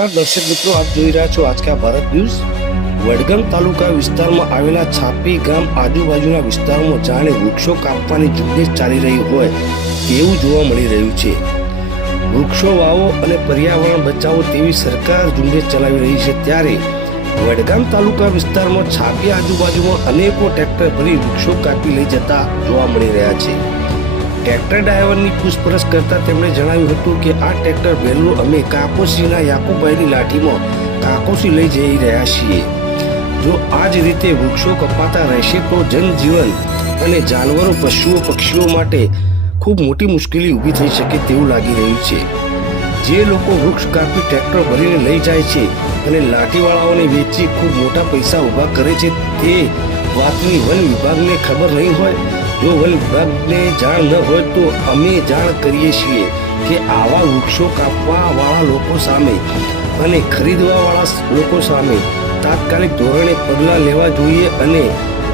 દર્શક મિત્રો, આપ જોઈ રહ્યા છો આજકા ભારત ન્યૂઝ। વડગામ તાલુકા વિસ્તારમાં આવેલા છાપી ગામ આજુબાજુના વિસ્તારમાં જાણે વૃક્ષો કાપવાની ઝુંબેશ ચાલી રહી હોય તેવું જોવા મળી રહ્યું છે। વૃક્ષો વાવો અને પર્યાવરણ બચાવો તેવી સરકાર ઝુંબેશ ચલાવી રહી છે, ત્યારે વડગામ તાલુકા વિસ્તારમાં છાપી આજુબાજુમાં અનેકો ટ્રેક્ટર ભરી વૃક્ષો કાપી લઈ જતા જોવા મળી રહ્યા છે। ટ્રેક્ટર ડ્રાઈવરની પૂછપરછ કરતા તેમણે જણાવ્યું હતું કે આ ટ્રેક્ટર વહેલું અમે કાકોસીના યાકુબભાઈની લાઠીમાં કાકોસી લઈ જઈ રહ્યા છીએ। જો આ જ રીતે વૃક્ષો કપાતા રહેશે તો જનજીવન અને જાનવરો, પશુઓ, પક્ષીઓ માટે ખૂબ મોટી મુશ્કેલી ઊભી થઈ શકે તેવું લાગી રહ્યું છે। જે લોકો વૃક્ષ કાપી ટ્રેક્ટર ભરીને લઈ જાય છે અને લાઠીવાળાઓને વેચી ખૂબ મોટા પૈસા ઊભા કરે છે, તે વાતની વન વિભાગને ખબર નહીં હોય। જો વન વિભાગને જાણ ન હોય તો અમે જાણ કરીએ છીએ કે આવા વૃક્ષો કાપવાવાળા લોકો સામે અને ખરીદવાવાળા લોકો સામે તાત્કાલિક ધોરણે પગલાં લેવા જોઈએ અને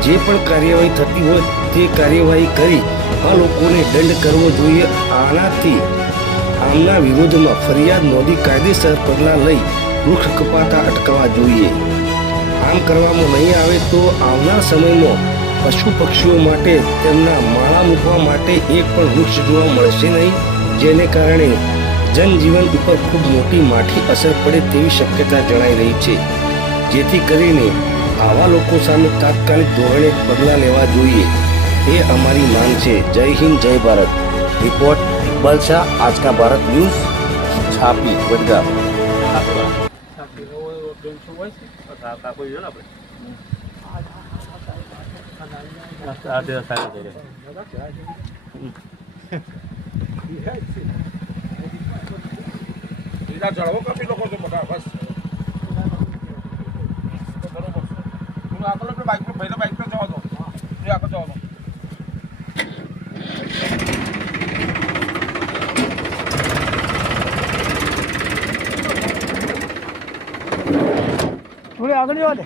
જે પણ કાર્યવાહી થતી હોય તે કાર્યવાહી કરી આ લોકોને દંડ કરવો જોઈએ। આનાથી આમના વિરોધમાં ફરિયાદ નોંધી કાયદેસર પગલાં લઈ વૃક્ષ કપાતા અટકાવવા જોઈએ। આમ કરવામાં નહીં આવે તો આવનાર સમયમાં પશુ પક્ષીઓ માટે તેમના માળા મૂકવા માટે એક પણ વૃક્ષ જોવા મળશે નહીં, જેને કારણે જનજીવન ઉપર ખૂબ મોટી માઠી અસર પડે તેવી શક્યતા જણાઈ રહી છે। જેથી કરીને આવા લોકો સામે તાત્કાલિક ધોરણે પગલાં લેવા જોઈએ, એ અમારી માંગ છે। જય હિન્દ, જય ભારત। રિપોર્ટ ઇકબાલ શાહ, આજકા ભારત ન્યૂઝ, છાપી, વડગામ। જળવો કાપી લોકો છો બધા બસ આગળ બાઇક પર ભાઈ બાઇક પર જવા દો, આગળ જવા દો। થોડી આગળ જવા દે।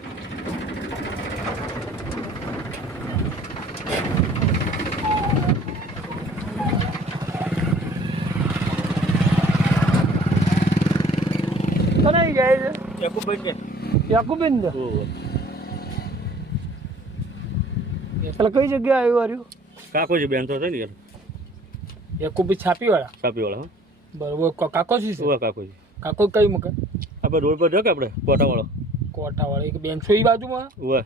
કનાઈ જાય છે યાકુબેન ને એટલે કઈ જગ્યા આવ્યું આર્યું કાકોજી બેન તો થાય ને યાર, યાકુબી છાપીવાળા છાપીવાળા। બરોબર, કાકોજી છે? કાકોજી કાકો કઈ મૂકે? આપણે રોડ પર જો કે આપણે કોટાવાળો કોટાવાળા એક બેન છો એ બાજુમાં? ઓવા